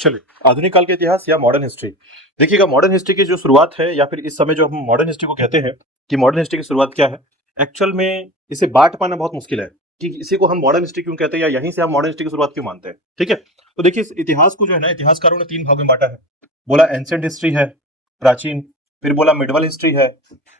चलिए, आधुनिक काल के इतिहास या मॉडर्न हिस्ट्री। देखिएगा, मॉडर्न हिस्ट्री की जो शुरुआत है या फिर इस समय जो हम मॉडर्न हिस्ट्री को कहते हैं कि मॉडर्न हिस्ट्री की शुरुआत क्या है, एक्चुअल में इसे बांट पाना बहुत मुश्किल है कि इसी को हम मॉडर्न हिस्ट्री क्यों कहते हैं या यहीं से हम मॉडर्न हिस्ट्री की शुरुआत क्यों मानते हैं। ठीक है, तो देखिए, इस इतिहास को जो है ना, इतिहासकारों ने 3 भागों में बांटा है। बोला एंशिएंट हिस्ट्री है, प्राचीन, फिर बोला मिडवल हिस्ट्री है,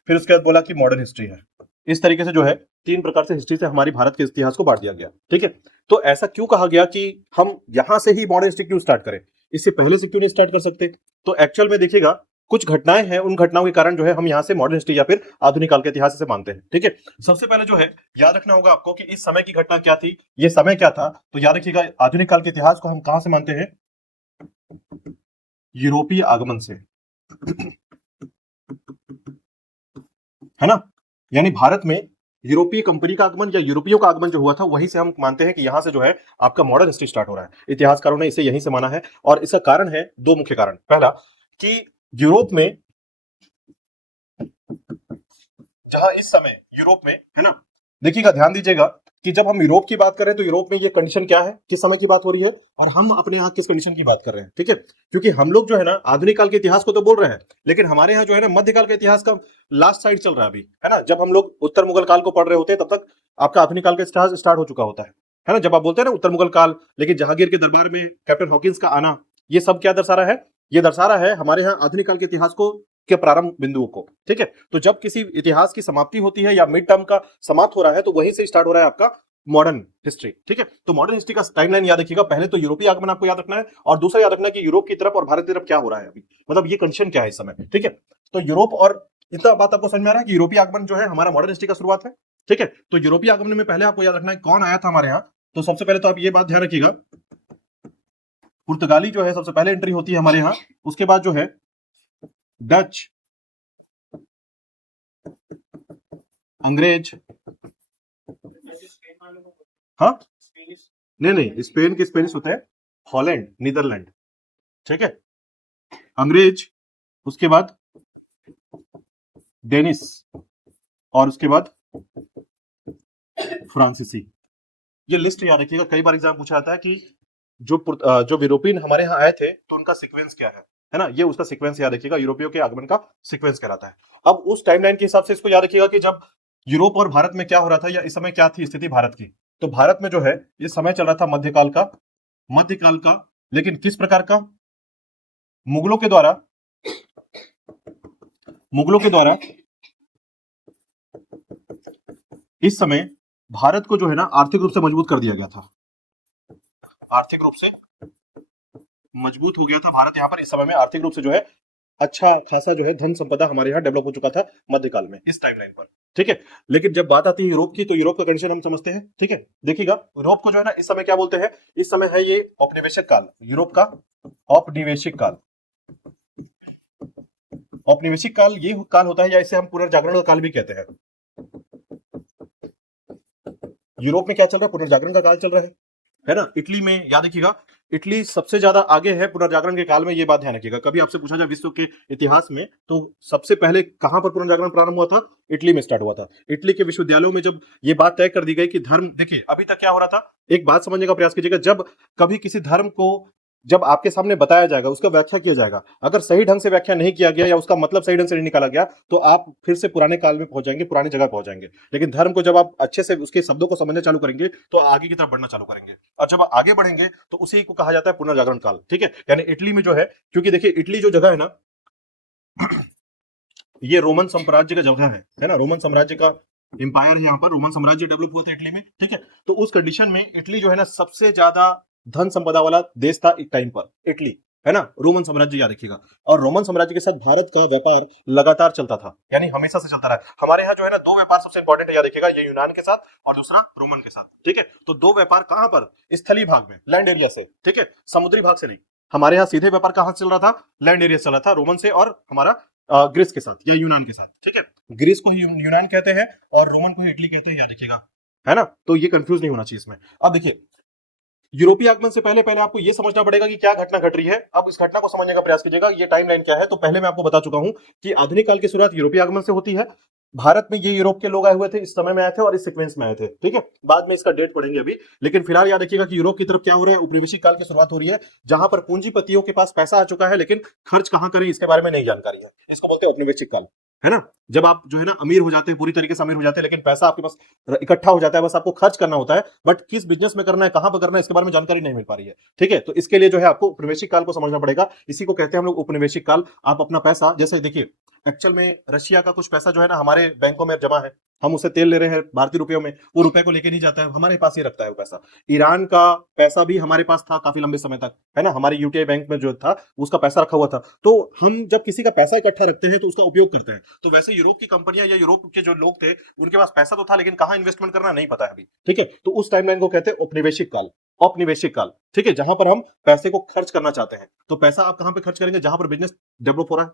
फिर उसके बाद बोला कि मॉडर्न हिस्ट्री है। इस तरीके से जो है 3 प्रकार से हिस्ट्री से हमारी भारत के इतिहास को बांट दिया गया। ठीक है, तो ऐसा क्यों कहा गया कि हम यहां से ही मॉडर्न हिस्ट्री क्यों स्टार्ट करें, इससे पहले से क्यों नहीं स्टार्ट कर सकते। तो एक्चुअल में देखिएगा, कुछ घटनाएं हैं, उन घटनाओं के कारण जो है हम यहां से मॉडर्न हिस्ट्री या फिर आधुनिक काल के इतिहास से मानते हैं। ठीक है, सबसे पहले जो है याद रखना होगा आपको कि इस समय की घटना क्या थी, ये समय क्या था। तो याद रखिएगा, आधुनिक काल के इतिहास को हम कहां से मानते हैं, यूरोपीय आगमन से, है ना। यानी भारत में यूरोपीय कंपनी का आगमन या यूरोपियों का आगमन जो हुआ था, वहीं से हम मानते हैं कि यहां से जो है आपका मॉडर्न हिस्ट्री स्टार्ट हो रहा है। इतिहासकारों ने इसे यहीं से माना है और इसका कारण है 2 मुख्य कारण। पहला कि यूरोप में, जहां इस समय यूरोप में, है ना, देखिएगा ध्यान दीजिएगा कि जब हम यूरोप की बात कर रहे हैं तो यूरोप में ये कंडीशन क्या है, किस समय की बात हो रही है और हम अपने यहाँ किस कंडीशन की बात कर रहे हैं। ठीक है, क्योंकि हम लोग जो है ना आधुनिक काल के इतिहास को तो बोल रहे हैं, लेकिन हमारे यहाँ जो है ना मध्यकाल के इतिहास का लास्ट साइड चल रहा है अभी, है ना। जब हम लोग उत्तर मुगल काल को पढ़ रहे होते हैं तब तक आपका आधुनिक काल का इतिहास स्टार्ट हो चुका होता है ना। जब आप बोलते हैं ना उत्तर मुगल काल, लेकिन जहांगीर के दरबार में कैप्टन हॉकिंस का आना, ये सब क्या दर्शा रहा है, ये दर्शा रहा है हमारे यहाँ आधुनिक काल के इतिहास को, के प्रारंभ बिंदुओं को। ठीक है, तो जब किसी इतिहास की समाप्ति होती है या मिड टर्म का समाप्त हो रहा है तो वहीं से स्टार्ट हो रहा है आपका मॉडर्न हिस्ट्री। ठीक है, तो मॉडर्न हिस्ट्री का टाइमलाइन याद रखिएगा, पहले तो यूरोपीय आगमन आपको याद रखना है और दूसरा याद रखना है कि यूरोप की तरफ और भारत की तरफ क्या हो रहा है अभी, मतलब ये कंडीशन क्या है इस समय। ठीक है, तो यूरोप, और इतना बात आपको समझ में आ रहा है कि यूरोपीय आगमन जो है हमारा मॉडर्न हिस्ट्री का शुरुआत है। ठीक है, तो यूरोपीय आगमन में पहले आपको याद रखना है कौन आया था हमारे यहाँ। तो सबसे पहले तो आप ये बात ध्यान रखिएगा, पुर्तगाली जो है सबसे पहले एंट्री होती है हमारे यहाँ, उसके बाद जो है डच, अंग्रेज, हाँ नहीं नहीं, स्पेन के स्पेनिश होते हैं, हॉलैंड, नीदरलैंड। ठीक है, अंग्रेज, उसके बाद डेनिस और उसके बाद फ्रांसीसी। ये लिस्ट याद रखिएगा, कई बार एग्जाम पूछा जाता है कि जो यूरोपियन हमारे यहाँ आए थे तो उनका सीक्वेंस क्या है ना। ये उसका सीक्वेंस याद रखिएगा, यूरोपियों के आगमन का सीक्वेंस कहलाता है। अब उस टाइमलाइन के हिसाब से इसको याद रखिएगा कि जब यूरोप और भारत में क्या हो रहा था या इस समय क्या थी स्थिति भारत की। तो भारत में जो है ये समय चल रहा था मध्यकाल का, लेकिन किस प्रकार का, मुगलों के द्वारा इस समय भारत को जो है ना आर्थिक रूप से मजबूत कर दिया गया था, आर्थिक रूप से मजबूत हो गया था भारत यहाँ पर। इस समय में आर्थिक रूप से जो है अच्छा खासा जो है धन संपदा हमारे यहाँ डेवलप हो चुका था मध्यकाल में, इस टाइमलाइन पर। ठीक है, लेकिन जब बात आती है यूरोप की, तो यूरोप का कंडीशन हम समझते हैं। ठीक है, देखिएगा, यूरोप को जो है ना इस समय क्या बोलते हैं, इस समय है ये औपनिवेशिक काल, यूरोप का औपनिवेशिक काल। औपनिवेशिक काल ये काल होता है या इसे हम पुनर्जागरण का काल भी कहते हैं। यूरोप में क्या चल रहा है, पुनर्जागरण का काल चल रहा है ना। इटली में याद रखिएगा, इटली सबसे ज्यादा आगे है पुनर्जागरण के काल में, ये बात ध्यान रखिएगा। कभी आपसे पूछा जाए विश्व के इतिहास में तो सबसे पहले कहां पर पुनर्जागरण प्रारंभ हुआ था, इटली में स्टार्ट हुआ था। इटली के विश्वविद्यालयों में जब ये बात तय कर दी गई कि धर्म, देखिए अभी तक क्या हो रहा था, एक बात समझने का प्रयास कीजिएगा, जब कभी किसी धर्म को जब आपके सामने बताया जाएगा, उसका व्याख्या किया जाएगा, अगर सही ढंग से व्याख्या नहीं किया गया या उसका मतलब सही ढंग से नहीं निकाला गया तो आप फिर से पुराने काल में पहुंच जाएंगे, पुरानी जगह पहुंच जाएंगे। लेकिन धर्म को जब आप अच्छे से उसके शब्दों को समझना चालू करेंगे तो आगे की तरफ बढ़ना चालू करेंगे, और जब आगे बढ़ेंगे तो उसी को कहा जाता है पुनर्जागरण काल। ठीक है, यानी इटली में जो है, क्योंकि देखिए इटली जो जगह है ना, ये रोमन साम्राज्य का जगह है ना, रोमन साम्राज्य का एम्पायर है यहाँ पर, रोमन साम्राज्य डेवलप हुआ था इटली में। ठीक है, तो उस कंडीशन में इटली जो है ना सबसे ज्यादा धन संपदा वाला देश था एक टाइम पर, इटली, है ना। रोमन साम्राज्य याद रखिएगा, और रोमन साम्राज्य के साथ भारत का व्यापार लगातार चलता था, यानी हमेशा से चलता रहा। हमारे यहाँ जो है ना 2 व्यापार सबसे इंपॉर्टेंट है, याद रखिएगा, ये यूनान के साथ और दूसरा रोमन के साथ। ठीक है, तो 2 व्यापार कहां पर, स्थलीय भाग में, लैंड एरिया से। ठीक है, समुद्री भाग से नहीं। हमारे यहाँ सीधे व्यापार कहां से चल रहा था, लैंड एरिया से चल रहा था, रोमन से और हमारा ग्रीस के साथ या यूनान के साथ। ठीक है, ग्रीस को ही यूनान कहते हैं और रोमन को ही इटली कहते हैं, याद रखिएगा, है ना। तो ये कंफ्यूज नहीं होना चाहिए इसमें। अब देखिए, यूरोपीय आगमन से पहले पहले आपको यह समझना पड़ेगा कि क्या घटना घट रही है। अब इस घटना को समझने का प्रयास कीजिएगा, ये टाइमलाइन क्या है। तो पहले मैं आपको बता चुका हूं कि आधुनिक काल की शुरुआत यूरोपीय आगमन से होती है, भारत में ये यूरोप के लोग आए हुए थे, इस समय में आए थे और इस सीक्वेंस में आए थे, ठीक है। बाद में इसका डेट पढ़ेंगे अभी, लेकिन फिलहाल याद रखिएगा कि यूरोप की तरफ क्या हो रहा है, उपनिवेशिक काल की शुरुआत हो रही है, जहां पर पूंजीपतियों के पास पैसा आ चुका है, लेकिन खर्च कहां करें इसके बारे में नहीं जानकारी है। इसको बोलते हैं उपनिवेशिक काल, है ना। जब आप जो है ना अमीर हो जाते हैं, पूरी तरीके से अमीर हो जाते हैं, लेकिन पैसा आपके पास इकट्ठा हो जाता है, बस आपको खर्च करना होता है, बट किस बिजनेस में करना है, कहां पर करना है, इसके बारे में जानकारी नहीं मिल पा रही है, ठीक है। तो इसके लिए जो है आपको उपनिवेशिक काल को समझना पड़ेगा, इसी को कहते हैं हम लोग उपनिवेशिक काल। आप अपना पैसा, जैसे देखिए एक्चुअल में रशिया का कुछ पैसा जो है ना हमारे बैंकों में जमा है, हम उससे तेल ले रहे हैं भारतीय रुपयों में, वो रुपए को लेके नहीं जाता है, हमारे पास ही रखता है वो पैसा। ईरान का पैसा भी हमारे पास था काफी लंबे समय तक, है ना, हमारे यूटीआई बैंक में जो था उसका पैसा रखा हुआ था। तो हम जब किसी का पैसा इकट्ठा रखते हैं तो उसका उपयोग करते हैं। तो वैसे यूरोप की कंपनियां या यूरोप के जो लोग थे, उनके पास पैसा तो था, लेकिन कहां इन्वेस्टमेंट करना नहीं पता है अभी, ठीक है। तो उस टाइमलाइन को कहते हैं औपनिवेशिक काल, औपनिवेशिक काल, ठीक है, जहां पर हम पैसे को खर्च करना चाहते हैं। तो पैसा आप कहां पे खर्च करेंगे, जहां पर बिजनेस डेवलप हो रहा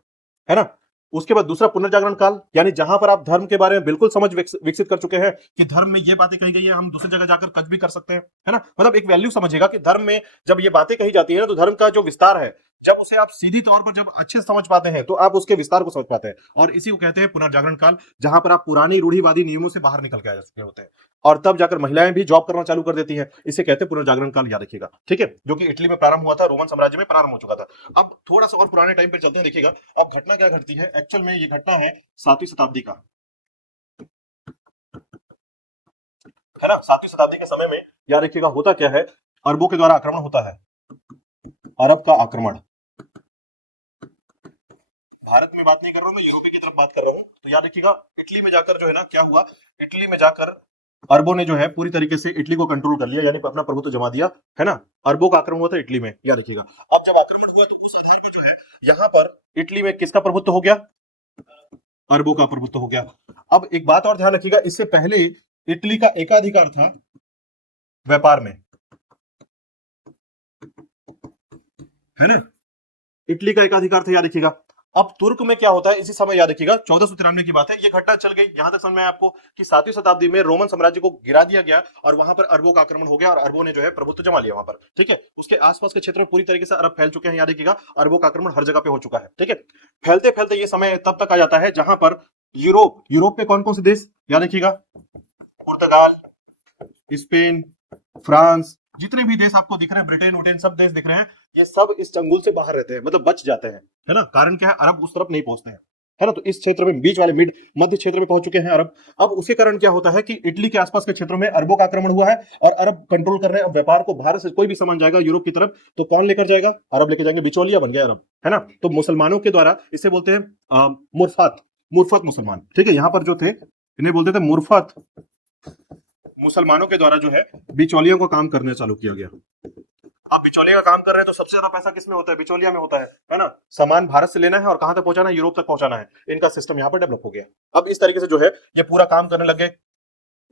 है ना। उसके बाद दूसरा पुनर्जागरण काल, यानी जहां पर आप धर्म के बारे में बिल्कुल समझ विकसित कर चुके हैं कि धर्म में ये बातें कही गई है, हम दूसरी जगह जाकर कच भी कर सकते हैं, है ना। मतलब एक वैल्यू समझिएगा कि धर्म में जब ये बातें कही जाती है ना, तो धर्म का जो विस्तार है, जब उसे आप सीधी तौर पर जब अच्छे से समझ पाते हैं, तो आप उसके विस्तार को समझ पाते हैं। और इसी को कहते हैं पुनर्जागरण काल, जहां पर आप पुरानी रूढ़िवादी नियमों से बाहर निकल के आ चुके होते हैं, और तब जाकर महिलाएं भी जॉब करना चालू कर देती हैं। इसे कहते हैं पुनर्जागरण काल, याद रखिएगा, ठीक है, जो कि इटली में प्रारंभ हुआ था, रोमन साम्राज्य में प्रारंभ हो चुका था। अब थोड़ा सा और पुराने टाइम पे चलते हैं, देखिएगा अब घटना क्या घटती है। एक्चुअल में ये घटना है 7वीं शताब्दी का, है ना। 7वीं शताब्दी के समय में याद रखिएगा होता क्या है, अरबों के द्वारा आक्रमण होता है, अरब का आक्रमण। भारत में बात नहीं कर रहा हूं मैं, यूरोपीय की तरफ बात कर रहा हूं। तो याद रखिएगा इटली में जाकर जो है ना क्या हुआ, इटली में जाकर अरबों ने जो है पूरी तरीके से इटली को कंट्रोल कर लिया, यानी अपना प्रभुत्व जमा दिया, है ना। अरबों का आक्रमण हुआ था इटली में, याद रखिएगा। अब जब आक्रमण हुआ तो उस आधार पर जो है यहाँ पर इटली में किसका प्रभुत्व हो गया, अरबों का प्रभुत्व हो गया। अब एक बात और ध्यान रखिएगा, इससे पहले इटली का एकाधिकार था व्यापार में, है ना, इटली का एकाधिकार था, याद रखिएगा। अब तुर्क में क्या होता है इसी समय, याद रखिएगा 1493 की बात है, ये घटना चल गई यहां तक समझ में आया आपको कि 7वीं शताब्दी में रोमन साम्राज्य को गिरा दिया गया और वहां पर अरबों का आक्रमण हो गया और अरबों ने जो है प्रभुत्व जमा लिया वहां पर, ठीक है। उसके आसपास के क्षेत्र में पूरी तरीके से अरब फैल चुके हैं, याद रखिएगा अरबों का आक्रमण हर जगह पे हो चुका है, ठीक है। फैलते फैलते ये समय तब तक आ जाता है जहां पर यूरोप, यूरोप में कौन कौन से देश, याद रखिएगा पुर्तगाल, स्पेन, फ्रांस, जितने भी देश आपको दिख रहे हैं, ब्रिटेन उटेन सब देश दिख रहे हैं, ये सब इस चंगुल से बाहर रहते हैं, मतलब बच जाते हैं, है ना। कारण क्या है, अरब उस तरफ नहीं पहुंचते हैं, है ना। तो इस क्षेत्र में बीच वाले मिड मध्य क्षेत्र में पहुंच चुके हैं अरब। अब उसके कारण क्या होता है कि इटली के आसपास के क्षेत्रों में अरबों का आक्रमण हुआ है और अरब कंट्रोल कर रहे हैं। अब व्यापार को भारत से कोई भी सामान जाएगा यूरोप की तरफ तो कौन लेकर जाएगा, अरब लेकर जाएंगे, बिचौलिया बन गया अरब, है ना। तो मुसलमानों के द्वारा, इसे बोलते हैं मुरफत, मुरफत मुसलमान, ठीक है। यहां पर जो थे इन्हें बोलते थे मुरफत, मुसलमानों के द्वारा जो है बिचौलियों का काम करने चालू किया गया। आप बिचौलिया का काम कर रहे हैं तो सबसे ज्यादा पैसा किसमें होता है, बिचौलिया में होता है ना। सामान भारत से लेना है और कहां तक पहुंचाना है, यूरोप तक पहुंचाना है। इनका सिस्टम यहाँ पर डेवलप हो गया। अब इस तरीके से जो है ये पूरा काम करने लग गए,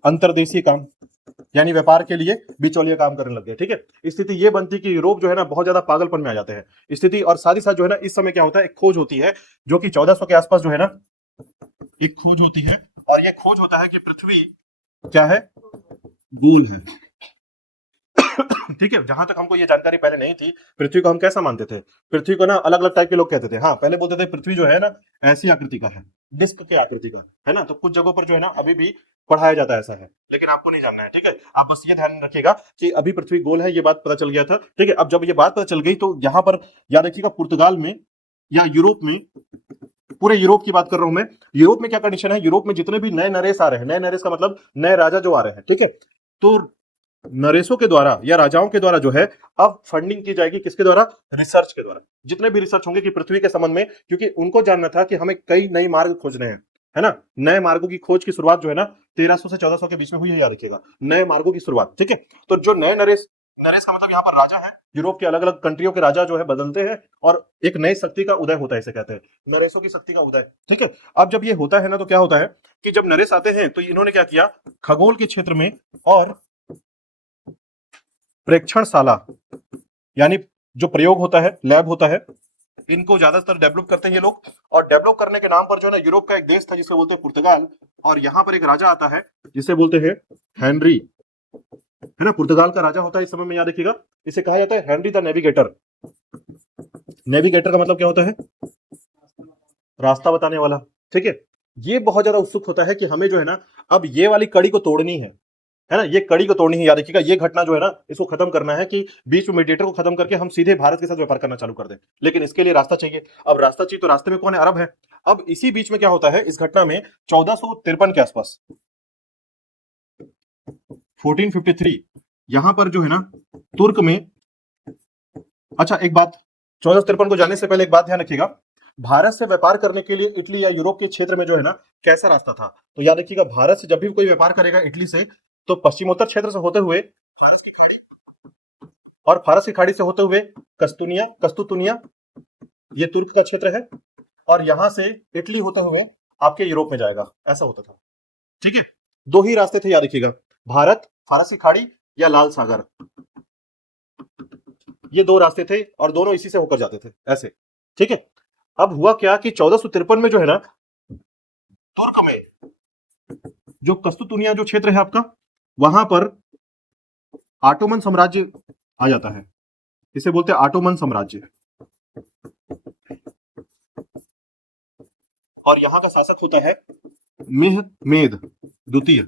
अंतरदेशीय काम, यानी व्यापार के लिए बिचौलिया काम करने लग गए, ठीक है। स्थिति ये बनती कि यूरोप जो है ना बहुत ज्यादा पागलपन में आ जाते हैं स्थिति। और साथ ही साथ जो है ना इस समय क्या होता है, एक खोज होती है जो कि 1400 के आसपास जो है ना एक खोज होती है, और ये खोज होता है कि पृथ्वी क्या है, गोल है, ठीक है। जहां तक हमको ये जानकारी पहले नहीं थी, पृथ्वी को हम कैसा मानते थे, पृथ्वी को ना अलग अलग टाइप के लोग कहते थे। हाँ, पहले बोलते थे पृथ्वी जो है ना ऐसी आकृति का है, डिस्क के आकृति का, है ना। तो कुछ जगहों पर जो है ना अभी भी पढ़ाया जाता है ऐसा है, लेकिन आपको नहीं जानना है, ठीक है। आप बस ये ध्यान रखिएगा कि अभी पृथ्वी गोल है, ये बात पता चल गया था, ठीक है। अब जब ये बात पता चल गई तो यहाँ पर याद रखिएगा पुर्तगाल में या यूरोप में, पूरे यूरोप की बात कर रहा हूं मैं, यूरोप में क्या कंडीशन है, यूरोप में जितने भी नए नरेश आ रहे हैं, नए नरेश का मतलब नए राजा जो आ रहे हैं, ठीक है। तो नरेशों के द्वारा या राजाओं के द्वारा जो है अब फंडिंग की जाएगी, किसके द्वारा, रिसर्च के द्वारा। जितने भी रिसर्च होंगे कि पृथ्वी के संबंध में, क्योंकि उनको जानना था कि हमें कई नए मार्ग खोजने हैं, है ना। नए मार्गों की खोज की शुरुआत जो है ना 1300 से 1400 के बीच में हुई है, याद रखिएगा, नए मार्गों की शुरुआत, ठीक है। तो जो नए नरेश, नरेश का मतलब यहाँ पर राजा है, यूरोप के अलग अलग कंट्रियों के राजा जो है बदलते हैं और एक नई शक्ति का उदय होता है, इसे कहते हैं नरेशों की शक्ति का उदय, ठीक है। अब जब ये होता है ना तो क्या होता है कि जब नरेश आते हैं तो इन्होंने क्या किया, खगोल के क्षेत्र में और प्रेक्षणशाला, यानी जो प्रयोग होता है, लैब होता है, इनको ज्यादातर डेवलप करते हैं ये लोग। और डेवलप करने के नाम पर जो है ना यूरोप का एक देश था जिसे बोलते हैं पुर्तगाल, और यहां पर एक राजा आता है जिसे बोलते हैं हेनरी, है ना। पुर्तगाल का राजा होता है इस समय में, याद रखिएगा, इसे कहा जाता है हेनरी द नेविगेटर। नेविगेटर का मतलब क्या होता है, रास्ता बताने वाला, ठीक है। ये बहुत ज्यादा उत्सुक होता है कि हमें जो है ना अब ये वाली कड़ी को तोड़नी है ना, ये कड़ी को तोड़नी है। याद रखिएगा, ये घटना जो है ना इसको खत्म करना है कि बीच में मीडिएटर को खत्म करके हम सीधे भारत के साथ व्यापार करना चालू कर दें। लेकिन इसके लिए रास्ता चाहिए। अब रास्ता चाहिए तो रास्ते में कौन है? अरब है। अब इसी बीच में क्या होता है इस घटना में 1453 के आसपास, 1453, यहां पर जो है ना तुर्क में, अच्छा एक बात, 1453 को जाने से पहले एक बात ध्यान रखिएगा, भारत से व्यापार करने के लिए इटली या यूरोप के क्षेत्र में जो है ना कैसा रास्ता था? तो याद रखिएगा, भारत से जब भी कोई व्यापार करेगा इटली से, तो पश्चिमोत्तर क्षेत्र से होते हुए फारस की खाड़ी, और फारस की खाड़ी से होते हुए कस्तुतुनिया, ये तुर्क का क्षेत्र है, और यहां से इटली होते हुए आपके यूरोप में जाएगा। ऐसा होता था, ठीक है। दो ही रास्ते थे, याद रखिएगा, भारत, फारस की खाड़ी या लाल सागर, ये दो रास्ते थे और दोनों इसी से होकर जाते थे, ऐसे, ठीक है। अब हुआ क्या कि 1453 में जो है ना तुर्क में जो कस्तुतुनिया जो क्षेत्र है आपका, वहां पर ऑटोमन साम्राज्य आ जाता है। इसे बोलते हैं ऑटोमन साम्राज्य, और यहां का शासक होता है मेहमेद द्वितीय,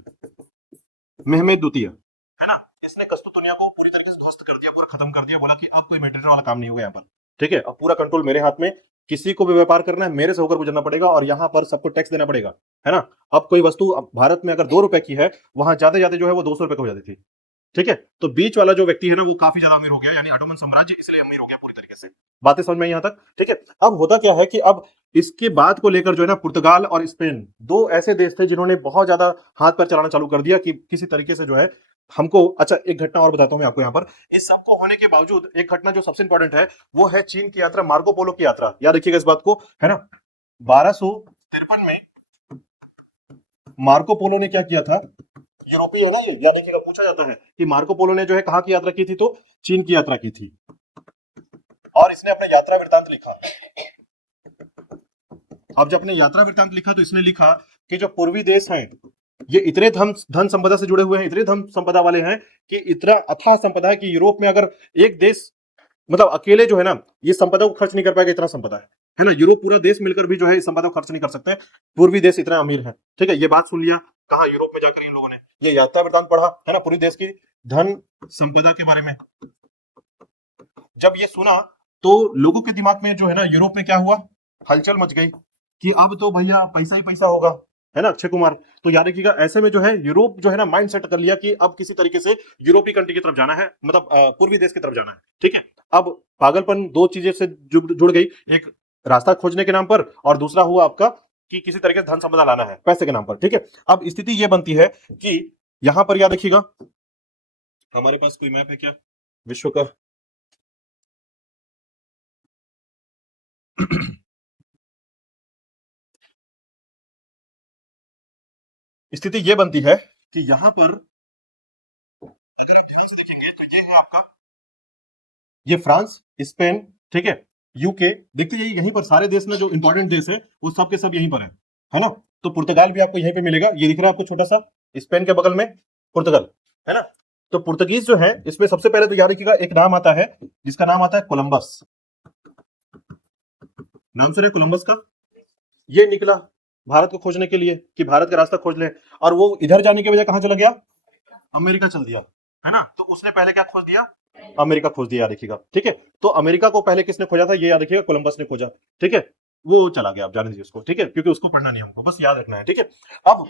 मेहमेद द्वितीय, है ना। इसने कस्तुतुनिया को पूरी तरीके से ध्वस्त कर दिया, पूरा खत्म कर दिया, बोला कि अब कोई मेडिटेटर वाला काम नहीं होगा यहाँ पर, ठीक है। अब पूरा कंट्रोल मेरे हाथ में, किसी को भी व्यापार करना है मेरे से होकर गुजरना पड़ेगा, और यहाँ पर सबको टैक्स देना पड़ेगा, है ना। अब कोई वस्तु अब भारत में अगर 2 रुपए की है, वहां ज्यादा ज्यादा जो है वो 200 रुपए की हो जाती थी, ठीक है। तो बीच वाला जो व्यक्ति है ना वो काफी ज्यादा अमीर हो गया, यानी ऑटोमन साम्राज्य इसलिए अमीर हो गया पूरी तरीके से। बातें समझ में आई यहाँ तक, ठीक है। अब होता क्या है कि अब इसके बाद को लेकर जो है ना पुर्तगाल और स्पेन, दो ऐसे देश थे जिन्होंने बहुत ज्यादा हाथ पैर चलाना चालू कर दिया कि किसी तरीके से जो है हमको, अच्छा एक घटना और बताता हूं मैं आपको यहाँ पर। इस सबको होने के बावजूद एक घटना जो सबसे इंपॉर्टेंट है वो है चीन की यात्रा, मार्को पोलो की यात्रा। याद रखिएगा इस बात को, है ना। 1253 में मार्को पोलो ने क्या किया था, यूरोपीय है ना ये, याद रखिएगा, पूछा जाता है कि मार्को पोलो ने जो है कहां की यात्रा की थी, तो चीन की यात्रा की थी, और इसने अपना यात्रा वृत्तांत लिखा। अब जब अपने यात्रा वृत्तांत लिखा तो इसने लिखा कि जो पूर्वी देश हैं ये इतने धन संपदा से जुड़े हुए हैं, इतने धन संपदा वाले हैं कि इतना अथाह संपदा है कि यूरोप में अगर एक देश मतलब अकेले जो है ना ये संपदा को खर्च नहीं कर पाएगा, इतना संपदा है ना। यूरोप पूरा देश मिलकर भी जो है इस संपदा को खर्च नहीं कर सकते, पूर्वी देश इतना अमीर है, ठीक है। ये बात सुन लिया, कहा यूरोप में जाकर इन लोगों ने ये यात्रा वृत्तांत पढ़ा, है ना, पूरी देश की धन संपदा के बारे में। जब ये सुना तो लोगों के दिमाग में जो है ना यूरोप में क्या हुआ, हलचल मच गई कि अब तो भैया पैसा ही पैसा होगा, है ना, अक्षय कुमार। तो याद रखिएगा ऐसे में जो है यूरोप जो है ना माइंड सेट कर लिया कि अब किसी तरीके से यूरोपीय कंट्री की तरफ जाना है, मतलब पूर्वी देश की तरफ जाना है, ठीक है। अब पागलपन दो चीजें से जुड़ गई, एक रास्ता खोजने के नाम पर, और दूसरा हुआ आपका कि किसी तरीके से धन संपदा लाना है पैसे के नाम पर, ठीक है। अब स्थिति यह बनती है कि यहां पर याद रखिएगा, हमारे पास कोई मैप है क्या विश्व का? स्थिति यह बनती है कि यहां पर अगर आप ध्यान से देखेंगे तो ये है आपका, ये फ्रांस, स्पेन, ठीक है, यूके, देखते जाइए यहीं पर सारे देश में जो इंपॉर्टेंट देश है वो सब के सब यहीं पर है ना। तो पुर्तगाल भी आपको यहीं पे मिलेगा, ये दिख रहा है आपको छोटा सा, स्पेन के बगल में पुर्तगाल, है ना। तो पुर्तगीज जो है इसमें सबसे पहले तो याद रखिएगा एक नाम आता है जिसका नाम आता है कोलंबस, नाम सुनिए कोलंबस का। ये निकला भारत को खोजने के लिए कि भारत का रास्ता खोज ले, और वो इधर जाने के बजाय कहां चला गया, अमेरिका चल दिया, है ना। तो उसने पहले क्या खोज दिया, अमेरिका खोज दिया, याद रखिएगा, ठीक है। तो अमेरिका को पहले किसने खोजा था, ये याद रखिएगा, कोलंबस ने खोजा, ठीक है। वो चला गया, आप जाने दीजिए उसको, ठीक है, क्योंकि उसको पढ़ना नहीं हमको, बस याद रखना है, ठीक है। अब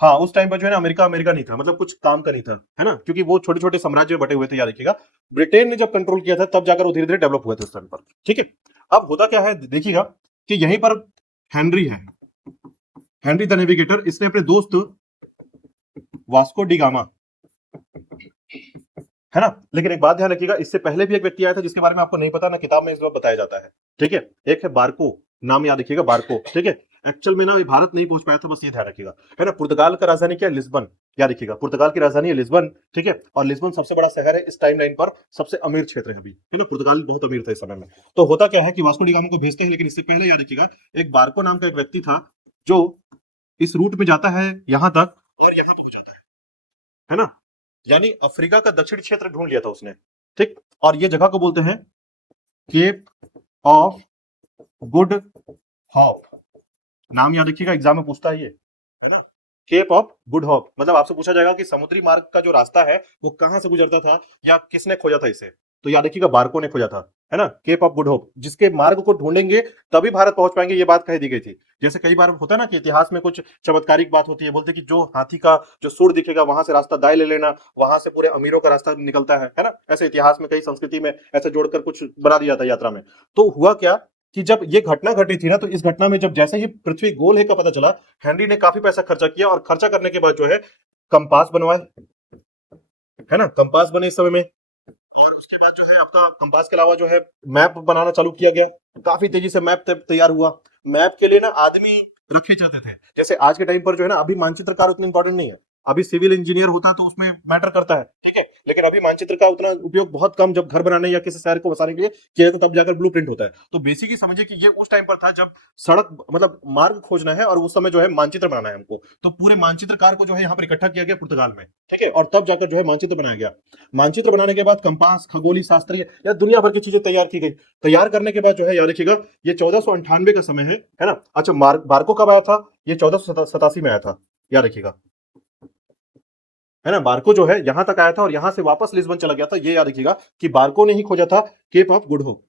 हाँ, उस टाइम पर जो है ना अमेरिका अमेरिका नहीं था, मतलब कुछ काम का नहीं था, है ना, क्योंकि वो छोटे छोटे साम्राज्य बटे हुए थे, याद रखिएगा। ब्रिटेन ने जब कंट्रोल किया था तब जाकर वो धीरे धीरे डेवलप हुए थे उस टाइम पर, ठीक है। अब होता क्या है देखिएगा कि यहीं पर हेनरी है, हेनरी द नेविगेटर, इसने अपने दोस्त वास्को डी गामा, है ना। लेकिन एक बात ध्यान रखिएगा, इससे पहले भी एक व्यक्ति आया था जिसके बारे में आपको नहीं पता ना, किताब में इस बार बताया जाता है, ठीक है। एक है बार्को, नाम याद रखिएगा, बार्को, ठीक है। एक्चुअल में ना ये भारत नहीं पहुंच पाया था, बस ये ध्यान रखिएगा, है ना। पुर्तगाल का राजधानी क्या है, लिस्बन, याद रखिएगा, पुर्तगाल की राजधानी है लिस्बन, ठीक है। और लिस्बन सबसे बड़ा शहर है इस टाइम लाइन पर, सबसे अमीर क्षेत्र है अभी, है ना। पुर्तगाल बहुत अमीर था इस समय में। तो होता क्या है कि वास्को डी गामा को भेजते हैं, लेकिन इससे पहले याद रखिएगा एक बार्को नाम का एक व्यक्ति था जो इस रूट में जाता है यहां तक और यहां पहुंच जाता है ना। यानी अफ्रीका का दक्षिणी क्षेत्र ढूंढ लिया था उसने, ठीक। और ये जगह को बोलते हैं केप ऑफ गुड होप, नाम याद रखिएगा, एग्जाम में पूछता है ना। केप ऑफ गुड होप, मतलब आपसे पूछा जाएगा कि समुद्री मार्ग का जो रास्ता है वो कहां से गुजरता था या किसने खोजा था इसे, तो याद रखिएगा बार्को ने खोजा था, है ना। केप ऑफ गुड होप, जिसके मार्ग को ढूंढेंगे तभी भारत पहुंच पाएंगे, ये बात कही दी गई थी। जैसे कई बार होता है ना कि इतिहास में कुछ चमत्कारिक बात होती है, बोलते हैं कि जो हाथी का जो सूर दिखेगा वहां से रास्ता दाएं ले लेना, वहां से पूरे अमीरों का रास्ता निकलता है ना। ऐसे इतिहास में कई संस्कृति में ऐसे जोड़कर कुछ बना दिया था यात्रा में। तो हुआ क्या कि जब ये घटना घटी थी ना, तो इस घटना में जब जैसे ही पृथ्वी गोल है का पता चला, हेनरी ने काफी पैसा खर्चा किया, और खर्चा करने के बाद जो है कंपास बनवाए, है ना, कंपास बने इस समय में। और उसके बाद जो है आपका कंपास के अलावा जो है मैप बनाना चालू किया गया, काफी तेजी से मैप तैयार हुआ। मैप के लिए ना आदमी रखे जाते थे, जैसे आज के टाइम पर जो है ना, अभी मानचित्रकार उतना इंपॉर्टेंट नहीं है, अभी सिविल इंजीनियर होता है तो उसमें मैटर करता है, ठीक है, लेकिन अभी मानचित्र का उतना उपयोग बहुत कम, जब घर बनाने या किसी शहर को बसाने के लिए किया जाता तब जाकर ब्लूप्रिंट होता है। तो बेसिकली समझिए कि ये उस टाइम पर था जब सड़क मतलब मार्ग खोजना है, और उस समय जो है मानचित्र बनाना है हमको, तो पूरे मानचित्रकार को जो है यहाँ पर इकट्ठा किया गया पुर्तगाल में, ठीक है, और तब जाकर जो है मानचित्र बनाया गया। मानचित्र बनाने के बाद कंपास, खगोलीय शास्त्रीय या दुनिया भर की चीजें तैयार की गई। तैयार करने के बाद जो है याद रखिएगा, ये 1498 का समय है ना। अच्छा, बार्को कब आया था? ये 1487 में आया था, याद रखिएगा, है ना। बार्को जो है यहां तक आया था और यहां से वापस लिस्बन चला गया था, ये याद रखिएगा कि बार्को ने ही खोजा था केप ऑफ गुड होप,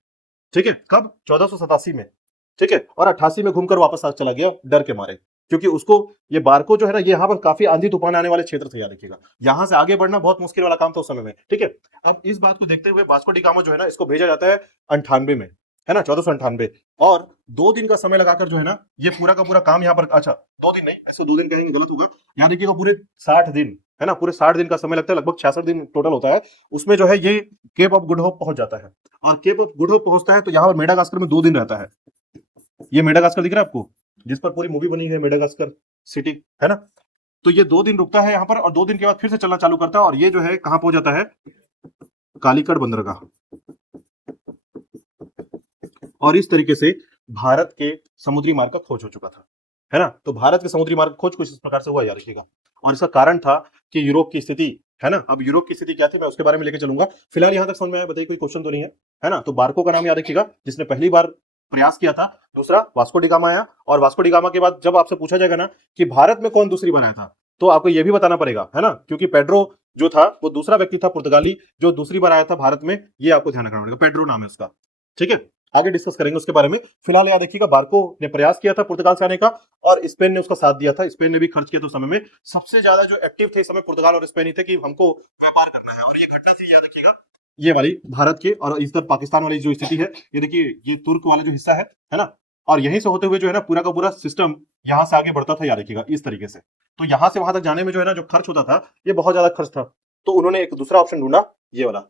ठीक है, कब? 1487 में, ठीक है, और 88 में घूमकर वापस आ चला गया डर के मारे, क्योंकि उसको ये बार्को जो है ना, ये यहाँ पर काफी आंधी तूफान आने वाले क्षेत्र थे, याद रखिएगा, यहां से आगे बढ़ना बहुत मुश्किल वाला काम था उस समय में, ठीक है। अब इस बात को देखते हुए वास्को डी गामा जो है ना, इसको भेजा जाता है 98 में, है ना, 1498, और 2 दिन का समय लगाकर जो है ना, ये पूरा का पूरा काम यहाँ पर, अच्छा 2 दिन नहीं, ऐसे 2 दिन कहेंगे गलत होगा, याद रखिएगा पूरे 60 दिन, है ना, पूरे 60 दिन का समय लगता है, लगभग 66 दिन टोटल होता है। उसमें जो है ये केप ऑफ गुड होप पहुंच जाता है, और केप ऑफ गुड होप पहुंचता है तो यहाँ पर मेडागास्कर में 2 दिन रहता है। ये मेडागास्कर दिख रहा है आपको, जिस पर पूरी मूवी बनी है मेडागास्कर सिटी, है ना। तो ये 2 दिन रुकता है यहाँ पर, और 2 दिन के बाद फिर से चलना चालू करता है, और ये जो है कहाँ पहुंच जाता है? कालीकट बंदरगाह। और इस तरीके से भारत के समुद्री मार्ग का खोज हो चुका था, है ना। तो भारत के समुद्री मार्ग खोज कुछ इस प्रकार से हुआ, याद रखिएगा। और इसका कारण था कि यूरोप की स्थिति, है ना। अब यूरोप की स्थिति क्या थी मैं उसके बारे में लेकर चलूंगा, फिलहाल यहां तक समझ में आया? बताइए, कोई क्वेश्चन तो नहीं है ना। तो बार्को का नाम याद रखिएगा, जिसने पहली बार प्रयास किया था। दूसरा वास्को डी गामा आया, और वास्को डी गामा के बाद जब आपसे पूछा जाएगा ना कि भारत में कौन दूसरी बार आया था, तो आपको यह भी बताना पड़ेगा, है ना, क्योंकि पेड्रो जो था वो दूसरा व्यक्ति था पुर्तगाली जो दूसरी बार आया था भारत में, ये आपको ध्यान रखना पड़ेगा, पेड्रो नाम है उसका, ठीक है। आगे डिस्कस करेंगे उसके बारे में। फिलहाल याद रखिएगा बार्को ने प्रयास किया था पुर्तगाल से आने का, और स्पेन ने उसका साथ दिया था, स्पेन ने भी खर्च किया था उस समय में। सबसे ज्यादा जो एक्टिव थे इस समय पुर्तगाल और स्पेन ही थे कि हमको व्यापार करना है, और ये घटना थी, याद रखिएगा, ये वाली भारत के और इस तरफ पाकिस्तान वाली जो स्थिति है, ये देखिए, ये तुर्क वाला जो हिस्सा है ना, और यहीं से होते हुए जो है ना पूरा का पूरा सिस्टम यहां से आगे बढ़ता था, याद रखिएगा, इस तरीके से। तो यहां से वहां तक जाने में जो है ना जो खर्च होता था, ये बहुत ज्यादा खर्च था, तो उन्होंने एक दूसरा ऑप्शन ढूंढा, ये वाला,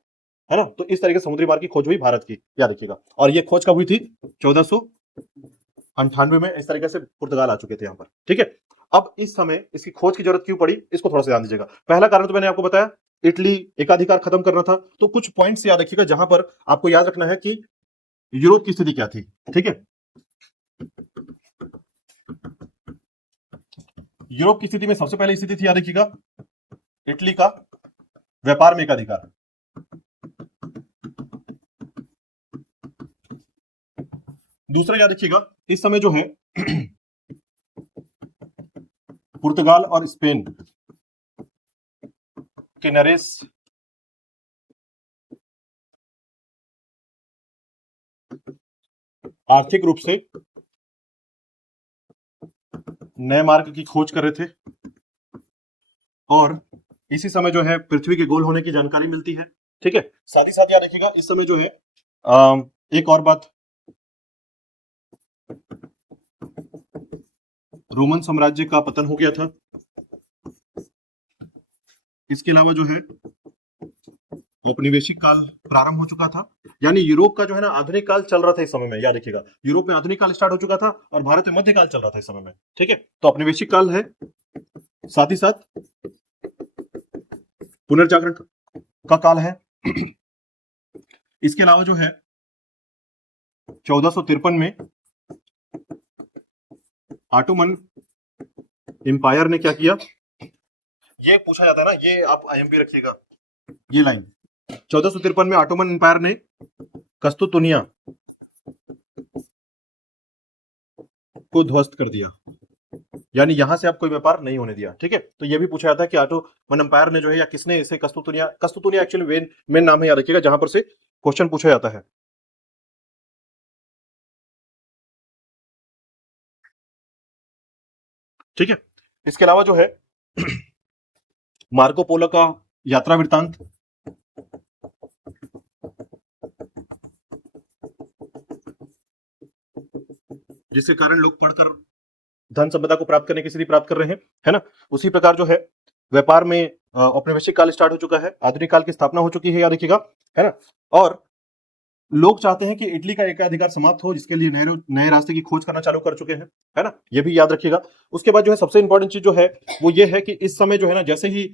है ना। तो इस तरीके से समुद्री मार्ग की खोज हुई भारत की, याद रखिएगा। और ये खोज कब हुई थी? 1498 में इस तरीके से पुर्तगाल आ चुके थे यहाँ पर, ठीक है। अब इस समय इसकी खोज की जरूरत क्यों पड़ी, इसको थोड़ा सा ध्यान दीजिएगा। पहला कारण तो मैंने आपको बताया, इटली एकाधिकार खत्म करना था। तो कुछ पॉइंट्स याद रखिएगा जहां पर आपको याद रखना है कि यूरोप की स्थिति क्या थी, ठीक है। यूरोप की स्थिति में सबसे पहले स्थिति थी, याद रखिएगा, इटली का व्यापार में एकाधिकार। दूसरा याद रखिएगा, इस समय जो है पुर्तगाल और स्पेन के नरेश आर्थिक रूप से नए मार्ग की खोज कर रहे थे, और इसी समय जो है पृथ्वी के गोल होने की जानकारी मिलती है, ठीक है। साथ ही साथ याद रखिएगा इस समय जो है एक और बात, रोमन साम्राज्य का पतन हो गया था। इसके अलावा जो है औपनिवेशिक काल प्रारंभ हो चुका था, यानी यूरोप का जो है ना आधुनिक काल चल रहा था इस समय में, याद रखिएगा। यूरोप में आधुनिक काल स्टार्ट हो चुका था और भारत में मध्यकाल चल रहा था इस समय में, ठीक है। तो औपनिवेशिक काल है, साथ ही साथ पुनर्जागरण का काल है। इसके अलावा जो है 1453 में ऑटोमन एम्पायर ने क्या किया, ये पूछा जाता है ना, ये आप आईएमपी रखिएगा, ये लाइन 1453 में ऑटोमन एम्पायर ने कस्तुतुनिया को ध्वस्त कर दिया, यानी यहां से आप कोई व्यापार नहीं होने दिया। ठीक है, तो ये भी पूछा जाता है कि ऑटोमन एम्पायर ने जो है या किसने इसे कस्तुतुनिया एक्चुअली मेन नाम है, याद रखिएगा, जहां पर से क्वेश्चन पूछा जाता है। ठीक है, इसके अलावा जो है मार्को पोलो का यात्रा वृत्तांत, जिसके कारण लोग पढ़कर धन संपदा को प्राप्त करने की स्थिति प्राप्त कर रहे हैं, है ना। उसी प्रकार जो है व्यापार में औपनिवेशिक काल स्टार्ट हो चुका है, आधुनिक काल की स्थापना हो चुकी है, याद रखिएगा, है ना। और लोग चाहते हैं कि इटली का एकाधिकार समाप्त हो, जिसके लिए नए नए रास्ते की खोज करना चालू कर चुके हैं, है ना, ये भी याद रखिएगा। उसके बाद जो है सबसे इंपॉर्टेंट चीज जो है वो ये है कि इस समय जो है ना, जैसे ही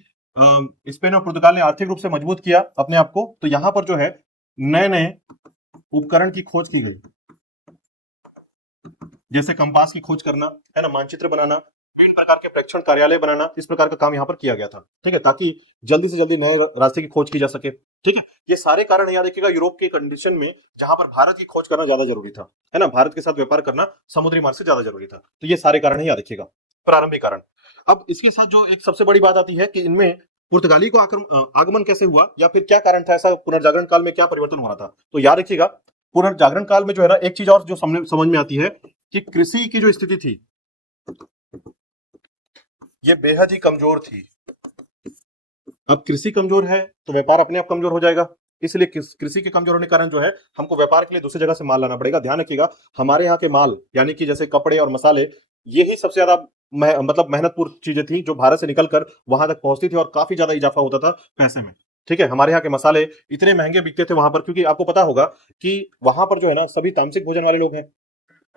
स्पेन और पुर्तगाल ने आर्थिक रूप से मजबूत किया अपने आप को, तो यहां पर जो है नए नए उपकरण की खोज की गई, जैसे कंपास की खोज करना, है ना, मानचित्र बनाना, विभिन्न प्रकार के प्रेक्षण कार्यालय बनाना, इस प्रकार का काम यहाँ पर किया गया था। ठीक है, ताकि जल्दी से जल्दी नए रास्ते की खोज की जा सके। ठीक है, ये सारे कारण याद रखिएगा यूरोप के कंडीशन में, जहां पर भारत की खोज करना ज्यादा जरूरी था, है ना, भारत के साथ व्यापार करना समुद्री मार्ग से ज्यादा जरूरी था। तो ये सारे कारण याद रखिएगा, प्रारंभिक कारण। अब इसके साथ जो एक सबसे बड़ी बात आती है कि इनमें पुर्तगाली को आगमन कैसे हुआ, या फिर क्या कारण था ऐसा, पुनर्जागरण काल में क्या परिवर्तन हो रहा था। तो याद रखिएगा पुनर्जागरण काल में जो है ना, एक चीज और जो समझ में आती है कि कृषि की जो स्थिति थी ये बेहद ही कमजोर थी। अब कृषि कमजोर है तो व्यापार अपने आप कमजोर हो जाएगा, इसलिए कृषि के कमजोर होने के कारण जो है हमको व्यापार के लिए दूसरी जगह से माल लाना पड़ेगा। ध्यान रखिएगा, हमारे यहाँ के माल यानी कि जैसे कपड़े और मसाले, यही सबसे ज्यादा मतलब मेहनतपूर्ण चीजें थी जो भारत से निकलकर वहां तक पहुंचती थी, और काफी ज्यादा इजाफा होता था पैसे में। ठीक है, हमारे यहाँ के मसाले इतने महंगे बिकते थे वहां पर, क्योंकि आपको पता होगा कि वहां पर जो है ना सभी तामसिक भोजन वाले लोग हैं,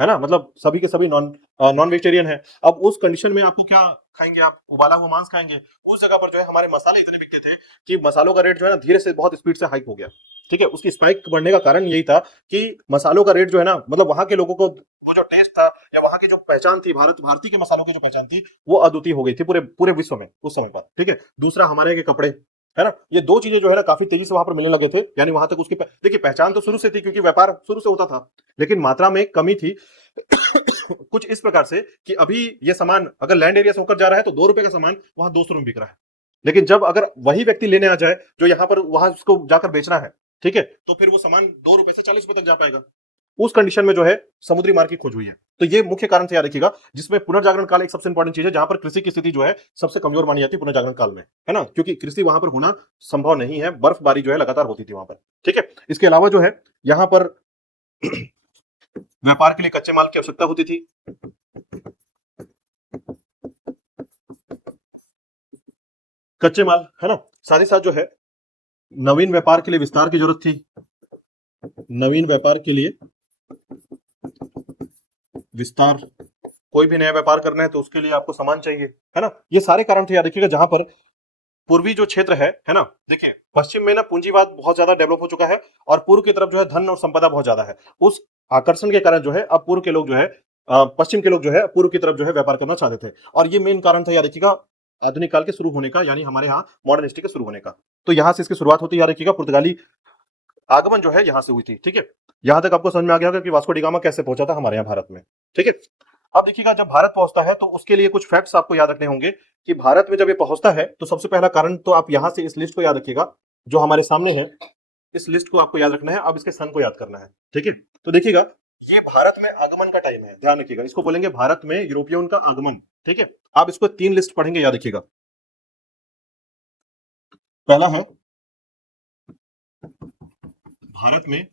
है ना, मतलब सभी के सभी नॉन वेजिटेरियन है। अब उस कंडीशन में आपको क्या खाएंगे, आप उबाला हुआ मांस खाएंगे। उस जगह पर जो है हमारे मसाले इतने बिकते थे कि मसालों का रेट जो है ना धीरे से बहुत स्पीड से हाइक हो गया। ठीक है, उसकी स्पाइक बढ़ने का कारण यही था कि मसालों का रेट जो है ना, मतलब वहां के लोगों को वो जो टेस्ट था या वहां की जो पहचान थी, भारतीय के मसालों की जो पहचान थी वो अद्वितीय हो गई थी पूरे पूरे विश्व में उस समय पर। ठीक है, दूसरा हमारे के कपड़े, है ना, ये दो चीजें जो है ना काफी तेजी से वहां पर मिलने लगे थे, यानी वहां तक उसकी देखिए पहचान तो शुरू से थी क्योंकि व्यापार शुरू से होता था, लेकिन मात्रा में कमी थी। कुछ इस प्रकार से कि अभी ये सामान अगर लैंड एरिया से होकर जा रहा है तो 2 रुपए का सामान वहां 200 में बिक रहा है, लेकिन जब अगर वही व्यक्ति लेने आ जाए जो यहाँ पर वहां उसको जाकर बेचना है, ठीक है, तो फिर वो सामान 2 रुपए से 40 रुपए तक जा पाएगा। उस कंडीशन में जो है समुद्री मार्ग की खोज हुई है। तो ये मुख्य कारण से याद रखिएगा, जिसमें पुनर्जागरण काल एक सबसे इंपॉर्टेंट चीज है, जहां पर कृषि की स्थिति जो है सबसे कमजोर मानी जाती है पुनर्जागरण काल में, है ना, क्योंकि कृषि वहां पर होना संभव नहीं है, बर्फबारी जो है लगातार होती थी वहां पर। ठीक है, इसके अलावा जो है यहाँ पर व्यापार के लिए कच्चे माल की आवश्यकता होती थी। कच्चे माल, है ना, साथ ही साथ जो है नवीन व्यापार के लिए विस्तार की जरूरत थी। नवीन व्यापार के लिए विस्तार, कोई भी नया व्यापार करना है तो उसके लिए आपको सामान चाहिए, है ना, ये सारे कारण थे याद रखिएगा। जहां पर पूर्वी जो क्षेत्र है ना, देखिए पश्चिम में ना पूंजीवाद बहुत ज्यादा डेवलप हो चुका है, और पूर्व की तरफ जो है धन और संपदा बहुत ज्यादा है। उस आकर्षण के कारण जो है अब पूर्व के लोग जो है पश्चिम के लोग जो है पूर्व की तरफ जो है व्यापार करना चाहते थे, और ये मेन कारण था याद रखिएगा आधुनिक काल के शुरू होने का, यानी हमारे यहाँ मॉडर्न हिस्ट्री के शुरू होने का। तो यहां से इसकी शुरुआत होती है, याद रखिएगा पुर्तगाली आगमन जो है यहां से हुई थी। ठीक है, यहां तक आपको समझ में आ गया होगा कि वास्को डी गामा कैसे पहुंचा था हमारे यहाँ भारत में। ठीक है, अब देखिएगा जब भारत पहुंचता है तो उसके लिए कुछ फैक्ट्स आपको याद रखने होंगे कि भारत में जब ये पहुंचता है तो सबसे पहला कारण तो आप यहां से इस लिस्ट को याद रखिएगा जो हमारे सामने है, इस लिस्ट को आपको याद रखना है। अब इसके सन को याद करना है। ठीक है, तो देखिएगा ये भारत में आगमन का टाइम है, ध्यान रखिएगा, इसको बोलेंगे भारत में यूरोपियन का आगमन। ठीक है, आप इसको 3 लिस्ट पढ़ेंगे, याद रखिएगा। पहला है भारत में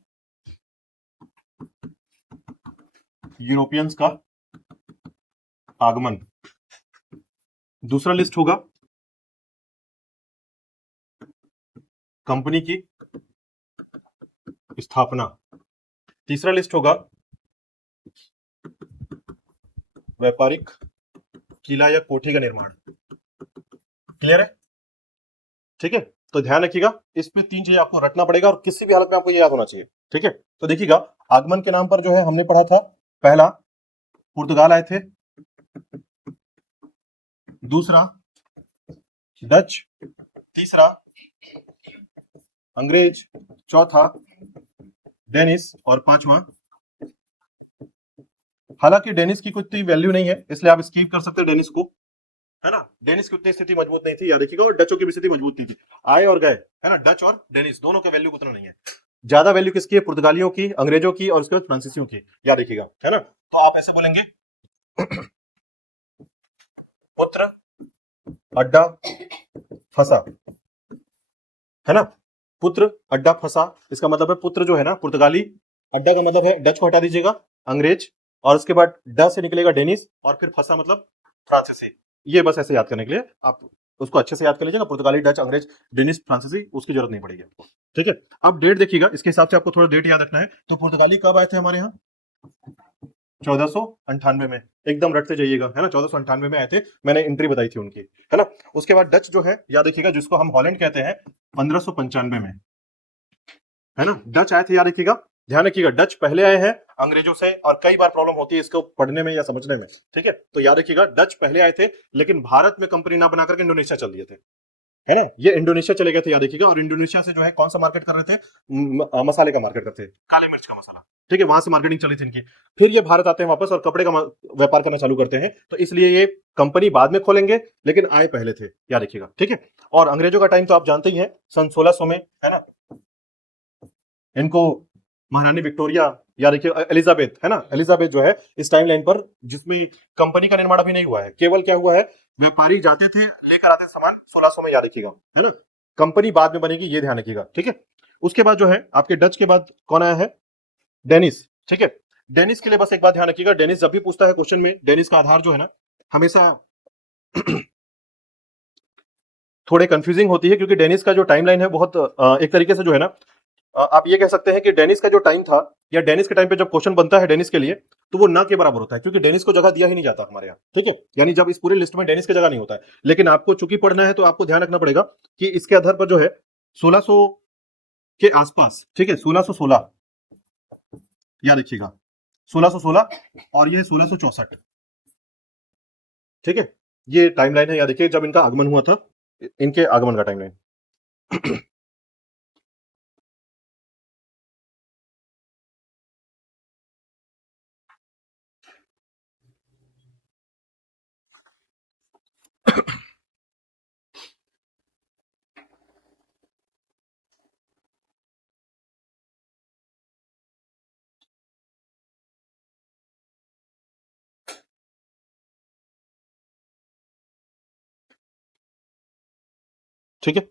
यूरोपियंस का आगमन, दूसरा लिस्ट होगा कंपनी की स्थापना, तीसरा लिस्ट होगा व्यापारिक किला या कोठी का निर्माण। क्लियर है? ठीक है, तो ध्यान रखिएगा इसमें 3 चीजें आपको रटना पड़ेगा और किसी भी हालत में आपको ये याद होना चाहिए। ठीक है, तो देखिएगा आगमन के नाम पर जो है हमने पढ़ा था, पहला पुर्तगाल आए थे, दूसरा डच, तीसरा अंग्रेज, चौथा डेनिस, और पांचवा हालांकि डेनिस की कोई इतनी वैल्यू नहीं है, इसलिए आप स्किप कर सकते हैं डेनिस को, है ना। डेनिस की उतनी स्थिति मजबूत नहीं थी, याद रखिएगा, और डचों की भी स्थिति मजबूत नहीं थी, आए और गए, है ना। डच और डेनिस दोनों का वैल्यू उतना नहीं है। ज्यादा वैल्यू किसकी है? पुर्तगालियों की, अंग्रेजों की, और उसके बाद फ्रांसीसियों की, याद रखिएगा, है ना। तो आप ऐसे बोलेंगे पुत्र अड्डा फंसा, है ना। पुत्र अड्डा फंसा, इसका मतलब है पुत्र जो है ना पुर्तगाली, अड्डा का मतलब है डच को हटा दीजिएगा, अंग्रेज, और उसके बाद ड से निकलेगा डेनिस, और फिर फंसा मतलब फ्रांसीसी। ये बस ऐसे याद करने के लिए आप उसको अच्छे से याद कर लीजिएगा, पुर्तगाली, डच, अंग्रेज, डेनिस, फ्रांसीसी, उसकी जरूरत नहीं पड़ेगी आपको, ठीक है। अब डेट देखिएगा, इसके हिसाब से आपको थोड़ा डेट याद रखना है। तो पुर्तगाली कब आए थे हमारे यहाँ? 1498 में, एकदम रटते जाइएगा, है ना। 1498 में आए थे, मैंने एंट्री बताई थी उनकी, है ना। उसके बाद डच जो है, याद रखिएगा, जिसको हम हॉलैंड कहते हैं, 1595 में, है ना। डच आए थे, याद रखिएगा, ध्यान रखिएगा, डच पहले आए हैं अंग्रेजों से, और कई बार प्रॉब्लम होती है इसको पढ़ने में या समझने में, ठीक है। तो याद रखिएगा, डच पहले आए थे, लेकिन भारत में कंपनी ना बना करके इंडोनेशिया चल दिए थे, है ना। ये इंडोनेशिया चले गए थे, याद रखिएगा, और इंडोनेशिया से जो है कौन सा मार्केट कर रहे थे? मसाले का मार्केट करते थे, काले मिर्च का मसाला, ठीक है, वहां से मार्केटिंग चली थी इनकी। फिर ये भारत आते हैं वापस और कपड़े का व्यापार करना चालू करते हैं, तो इसलिए ये कंपनी बाद में खोलेंगे, लेकिन आए पहले थे, याद रखिएगा, ठीक है। और अंग्रेजों का टाइम तो आप जानते ही हैं, सन 1600 में, है ना। इनको महारानी विक्टोरिया, या देखिए एलिजाबेथ, है ना, एलिजाबेथ जो है इस टाइम लाइन पर, जिसमें कंपनी का निर्माण अभी नहीं हुआ है, केवल क्या हुआ है, व्यापारी जाते थे लेकर आते थे सामान, 1600 में, याद रखिएगा, है ना। कंपनी बाद में बनेगी, ये ध्यान रखिएगा, ठीक है। उसके बाद जो है आपके डच के बाद कौन आया है? डेनिस, ठीक है। डेनिस के लिए बस एक बात ध्यान रखिएगा, डेनिस जब भी पूछता है क्वेश्चन में, डेनिस का आधार जो है ना, हमेशा थोड़े कंफ्यूजिंग होती है, क्योंकि डेनिस का जो टाइमलाइन है बहुत एक तरीके से जो है ना, आप ये कह सकते हैं कि डेनिस का जो टाइम था, या डेनिस के टाइम पे जब क्वेश्चन बनता है डेनिस के लिए, तो वो ना के बराबर होता है, क्योंकि डेनिस को जगह दिया ही नहीं जाता हमारे यहाँ, ठीक है। यानी जब इस पूरे लिस्ट में डेनिस की जगह नहीं होता है, लेकिन आपको चूंकि पढ़ना है, तो आपको ध्यान रखना पड़ेगा कि इसके आधार पर जो है 1600 के आसपास, ठीक है, 1616, याद रखिएगा, 1616, और ये 1664, ठीक है। ये टाइमलाइन है, याद रखिए, जब इनका आगमन हुआ था, इनके आगमन का टाइमलाइन। ठीक है,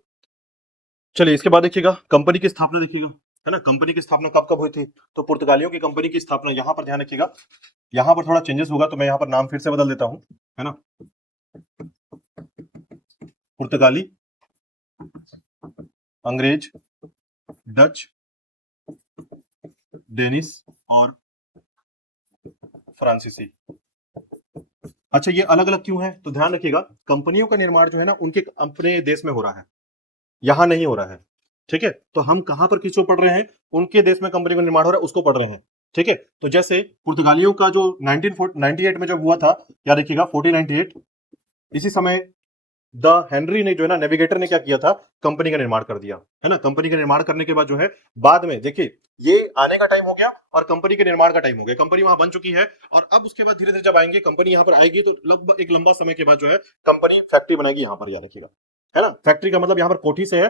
चलिए इसके बाद देखिएगा कंपनी की स्थापना, देखिएगा, है ना। कंपनी की स्थापना कब कब हुई थी? तो पुर्तगालियों की कंपनी की स्थापना, यहां पर ध्यान रखिएगा, यहां पर थोड़ा चेंजेस होगा, तो मैं यहां पर नाम फिर से बदल देता हूं, है ना। पुर्तगाली, अंग्रेज, डच, डेनिस, और फ्रांसीसी। अच्छा, ये अलग अलग क्यों है? तो ध्यान रखिएगा, कंपनियों का निर्माण जो है ना, उनके अपने देश में हो रहा है, यहां नहीं हो रहा है, ठीक है। तो हम कहां पर किसको पढ़ रहे हैं? उनके देश में कंपनी का निर्माण हो रहा है, उसको पढ़ रहे हैं, ठीक है। तो जैसे पुर्तगालियों का जो 1998 में जब हुआ था, याद रखिएगा 1498, इसी समय द हेनरी ने जो है ना, नेविगेटर ने क्या किया था, कंपनी का निर्माण कर दिया, है ना। कंपनी का निर्माण करने के बाद जो है, बाद में देखिए, ये आने का टाइम हो गया और कंपनी के निर्माण का टाइम हो गया, कंपनी वहां बन चुकी है, और अब उसके बाद धीरे धीरे जब आएंगे, कंपनी यहाँ पर आएगी, तो लगभग एक लंबा समय के बाद जो है कंपनी फैक्ट्री बनाएगी यहाँ पर, याद रखिएगा, है ना। फैक्ट्री का मतलब यहाँ पर कोठी से है,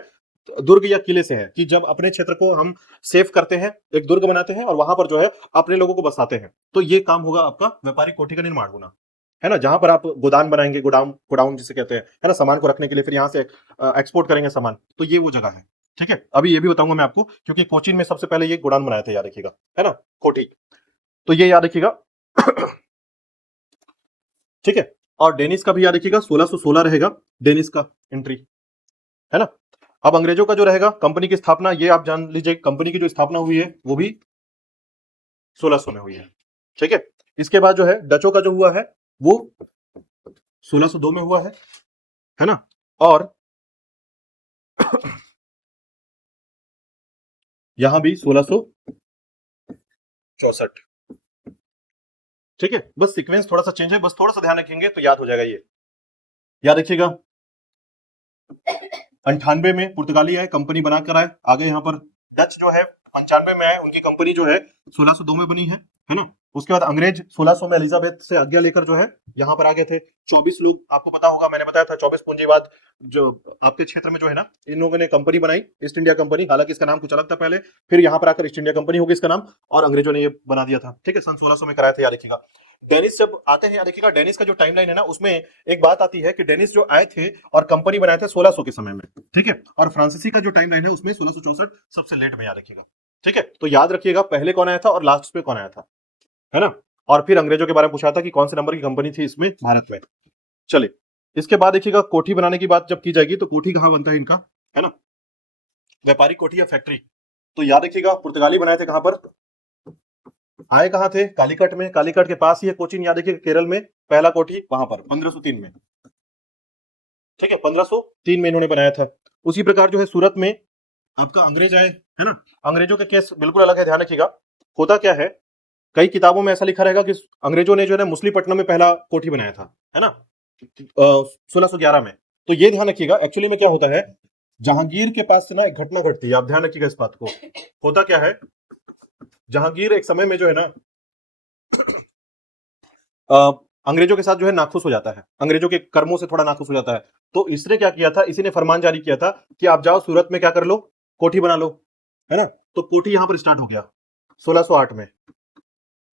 दुर्ग या किले से है, कि जब अपने क्षेत्र को हम सेव करते हैं, एक दुर्ग बनाते हैं, और वहां पर जो है अपने लोगों को बसाते हैं, तो ये काम होगा आपका व्यापारिक कोठी का निर्माण होना, है ना। जहां पर आप गोदाम बनाएंगे, गोडाउन, गोडाउन जिसे कहते हैं, है ना, सामान को रखने के लिए, फिर यहां से एक्सपोर्ट करेंगे सामान, तो ये वो जगह है, ठीक है। अभी ये भी बताऊंगा मैं आपको, क्योंकि कोचीन में सबसे पहले ये गोडाउन बनाया था, याद रखिएगा, है ना, कोठी, तो ये याद रखिएगा। ठीक है, और डेनिस का भी याद रखिएगा, 1616 रहेगा डेनिस का एंट्री, है ना। अब अंग्रेजों का जो रहेगा, कंपनी की स्थापना, ये आप जान लीजिए, कंपनी की जो स्थापना हुई है वो भी 1600 में हुई है, ठीक है। इसके बाद जो है डचों का जो हुआ है, वो 1602 में हुआ है ना। और यहां भी 1664, ठीक है। बस सीक्वेंस थोड़ा सा चेंज है, बस थोड़ा सा ध्यान रखेंगे तो याद हो जाएगा। ये याद रखिएगा, 98 में पुर्तगाली आए, कंपनी बनाकर आए, आगे यहाँ पर डच जो है 95 में आए, उनकी कंपनी जो है 1602 में बनी है है ना। उसके बाद अंग्रेज 1600 में एलिजाबेथ से आज्ञा लेकर जो है यहाँ पर आ गए थे। 24 लोग, आपको पता होगा मैंने बताया था 24 पूंजीवाद जो आपके क्षेत्र में जो है ना, इन लोगों ने कंपनी बनाई, ईस्ट इंडिया कंपनी। हालांकि इसका नाम कुछ अलग था पहले, फिर यहाँ पर आकर ईस्ट इंडिया कंपनी हो गई इसका नाम, और अंग्रेजों ने ये बना दिया था। ठीक है, सन 1600 में कराया था, याद रखिएगा। डेनिस जब आते हैं, याद रखिएगा, डेनिस का जो टाइमलाइन है ना, उसमें एक बात आती है कि डेनिस जो आए थे और कंपनी बनाए थे 1600 के समय में। ठीक है, और फ्रांसीसी का जो टाइमलाइन है उसमें 1664 सबसे लेट में, याद रखिएगा। ठीक है, तो याद रखिएगा पहले कौन आया था और लास्ट पे कौन आया था, है ना। और फिर अंग्रेजों के बारे में पूछा था कि कौन से नंबर की कंपनी थी इसमें भारत में। चलिए, इसके बाद देखिएगा कोठी बनाने की बात जब की जाएगी तो कोठी कहां बनता है इनका, है ना, व्यापारिक कोठी या फैक्ट्री। तो याद रखिएगा पुर्तगाली बनाए थे, कहां पर आए, कहां थे, कालीकट में। कालीकट के पास ही है कोचीन, याद रखिएगा, केरल में पहला कोठी वहां पर 1503 में। ठीक है, 1503 में इन्होंने बनाया था। उसी प्रकार जो है सूरत में आपका अंग्रेज आए, है ना। अंग्रेजों के केस बिल्कुल अलग है, ध्यान रखिएगा। होता क्या है, कई किताबों में ऐसा लिखा रहेगा कि अंग्रेजों ने जो है मुसलीपट्टनम में पहला कोठी बनाया था, है ना, 1611 में। तो ये ध्यान रखिएगा, एक्चुअली में क्या होता है, जहांगीर के पास से ना एक घटना घटती है, आप ध्यान रखिएगा इस बात को। होता क्या है, जहांगीर एक समय में जो है ना अंग्रेजों के साथ जो है नाखुश हो जाता है, अंग्रेजों के कर्मों से थोड़ा नाखुश हो जाता है। तो इसने क्या किया था, इसी ने फरमान जारी किया था कि आप जाओ सूरत में क्या कर लो, कोठी बना लो, है ना। तो कोठी यहां पर स्टार्ट हो गया 1608 में,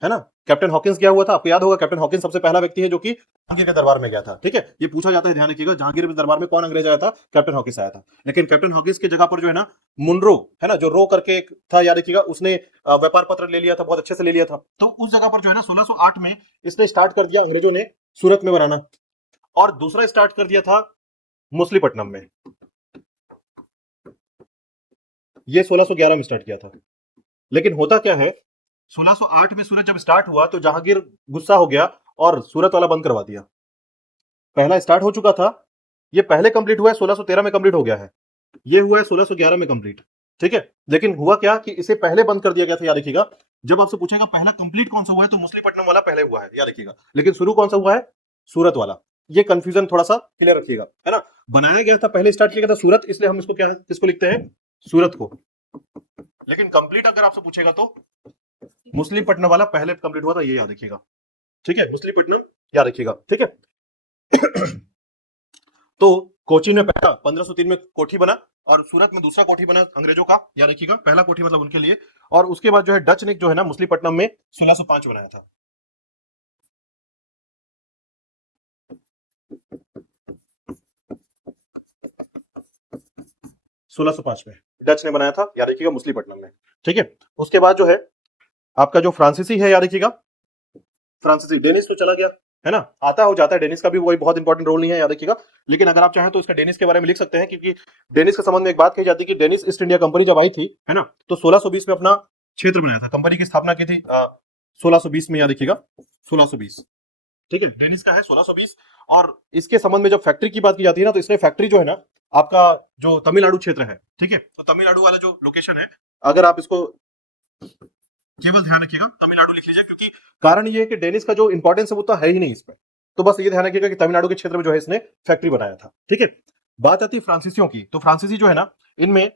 है ना। कैप्टन हॉकिंस गया हुआ था, आपको याद होगा, कैप्टन हॉकिंस सबसे पहला व्यक्ति है जो कि जहांगीर के दरबार में गया था। ठीक है, ये पूछा जाता है, ध्यान रखिएगा, जहांगीर के दरबार में कौन अंग्रेज आया था, कैप्टन हॉकिंस आया था। लेकिन कैप्टन हॉकिंस की जगह पर जो है ना मुनरो, है ना, जो रो करके एक था, याद रखिएगा, उसने व्यापार पत्र ले लिया था, बहुत अच्छे से ले लिया था। तो उस जगह पर जो है ना 1608 में इसने स्टार्ट कर दिया अंग्रेजों ने सूरत में बनाना, और दूसरा स्टार्ट कर दिया था मुसलीपट्टनम में, ये 1611 में स्टार्ट किया था। लेकिन होता क्या है, 1608 में सूरत जब स्टार्ट हुआ तो जहांगीर गुस्सा हो गया और सूरत वाला बंद करवा दिया। पहला स्टार्ट हो चुका था, ये पहले कंप्लीट हुआ है, 1613 में कंप्लीट हो गया है, ये हुआ है 1611 में कंप्लीट। ठीक है, लेकिन हुआ क्या कि इसे पहले बंद कर दिया गया था, याद रखिएगा। जब आपसे पूछेगा पहला कंप्लीट कौन सा हुआ है, तो मुसलीपट्टनम वाला पहले हुआ है, याद रखिएगा। लेकिन शुरू कौन सा हुआ है, सूरत वाला। ये कंफ्यूजन थोड़ा सा क्लियर रखिएगा, है ना। बनाया गया था, पहले स्टार्ट किया गया था सूरत, इसलिए हम इसको क्या, किसको लिखते हैं, सूरत को। लेकिन कंप्लीट अगर आपसे पूछेगा तो मुसलीपट्टनम वाला पहले कंप्लीट हुआ था, ये याद रखिएगा। ठीक है, मुसलीपट्टनम याद रखिएगा। ठीक है तो कोचीन में पहला 1503 में कोठी बना, और सूरत में दूसरा कोठी बना अंग्रेजों का, याद रखिएगा, पहला कोठी मतलब उनके लिए। और उसके बाद जो है डच ने जो है ना मुसलीपट्टनम में 1605 बनाया था। 1605 में डच ने बनाया था, याद रखिएगा, मुसलीपट्टनम में। ठीक है, उसके बाद जो है आपका जो फ्रांसीसी है, याद रखिएगा, फ्रांसीसी, डेनिस तो चला गया, है ना, आता हो जाता है, डेनिस का भी कोई बहुत इंपॉर्टेंट रोल नहीं है, याद रखिएगा। लेकिन अगर आप चाहें तो इसका डेनिस के बारे में लिख सकते हैं, क्योंकि डेनिस के संबंध में एक बात कही जाती है कि डेनिस ईस्ट इंडिया कंपनी जब आई थी, है ना, तो 1620 में अपना क्षेत्र बनाया था, कंपनी की स्थापना की थी 1620 में, याद रखिएगा, 1620। ठीक है, डेनिस का है 1620। और इसके संबंध में जब फैक्ट्री की बात की जाती है ना, तो इसने फैक्ट्री जो है ना आपका जो तमिलनाडु क्षेत्र है, ठीक है, तो तमिलनाडु वाला जो लोकेशन है, अगर आप इसको केवल ध्यान रखिएगा तमिलनाडु लिख लीजिए, क्योंकि कारण ये है कि डेनिस का जो इंपॉर्टेंस है वो तो है ही नहीं इसमें। तो बस ये ध्यान रखिएगा कि तमिलनाडु के क्षेत्र में जो है इसने फैक्ट्री बनाया था। ठीक है, बात आती है फ्रांसीसियों की। तो फ्रांसीसी जो है ना, इनमें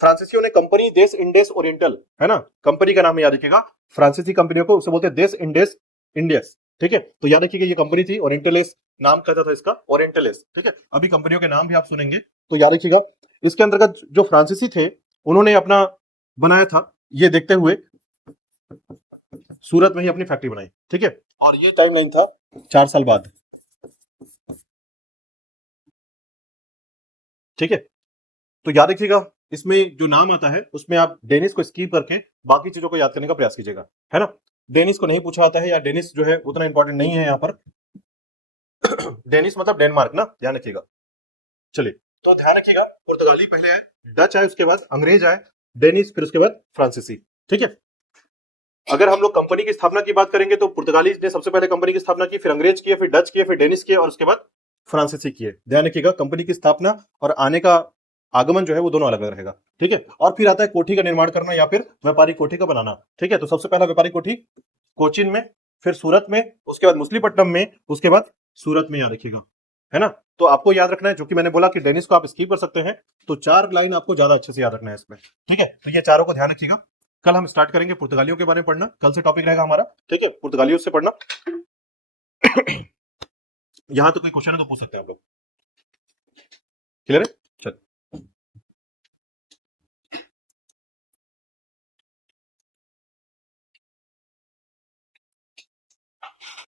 फ्रांसीसियों ने कंपनी देश इंडेस ओरिएंटल, है ना, कंपनी का नाम याद रखिएगा, फ्रांसीसी कंपनियों को उसे बोलते हैं देश इंडेस इंडियस। ठीक है, तो याद रखिएगा ये कंपनी थी, ओरिएंटलेस नाम कहता था इसका, ओरिएंटलेस। ठीक है, अभी कंपनियों के नाम भी आप सुनेंगे, तो याद रखिएगा। इसके अंतर्गत जो फ्रांसीसी थे उन्होंने अपना बनाया था, ये देखते हुए सूरत में ही अपनी फैक्ट्री बनाई। ठीक है, और ये टाइमलाइन था 4 साल बाद। ठीक है, तो याद रखिएगा इसमें जो नाम आता है उसमें आप डेनिस को स्किप करके बाकी चीजों को याद करने का प्रयास कीजिएगा, है ना। डेनिस को नहीं पूछा आता है, या डेनिस जो है उतना इंपॉर्टेंट नहीं है यहाँ पर। डेनिस मतलब डेनमार्क ना, ध्यान रखिएगा। चलिए, तो ध्यान रखिएगा, पुर्तगाली पहले आए, डच आए, उसके बाद अंग्रेज आए, डेनिस, फिर उसके बाद फ्रांसीसी। ठीक है, अगर हम लोग कंपनी की स्थापना की बात करेंगे तो पुर्तगाली ने सबसे पहले कंपनी की स्थापना की, फिर अंग्रेज किए, फिर डच किए, फिर डेनिस किए, और उसके बाद फ्रांसीसी किए। ध्यान रखिएगा, कंपनी की स्थापना और आने का आगमन जो है वो दोनों अलग अलग रहेगा। ठीक है, और फिर आता है कोठी का निर्माण करना या फिर व्यापारिक कोठी का बनाना। ठीक है, तो सबसे पहला व्यापारिक कोठी कोचीन में, फिर सूरत में, उसके बाद मुसलीपट्टनम में, उसके बाद सूरत में, याद रखिएगा, है ना। तो आपको याद रखना है, जो कि मैंने बोला कि डेनिस को आप स्किप कर सकते हैं, तो 4 लाइन आपको ज्यादा अच्छे से याद रखना है इसमें। ठीक है, तो ये चारों को ध्यान रखिएगा। कल हम स्टार्ट करेंगे पुर्तगालियों के बारे में पढ़ना, कल से टॉपिक रहेगा हमारा, ठीक है, पुर्तगालियों से पढ़ना। यहां तो कोई क्वेश्चन है तो पूछ सकते हैं आप लोग, क्लियर है?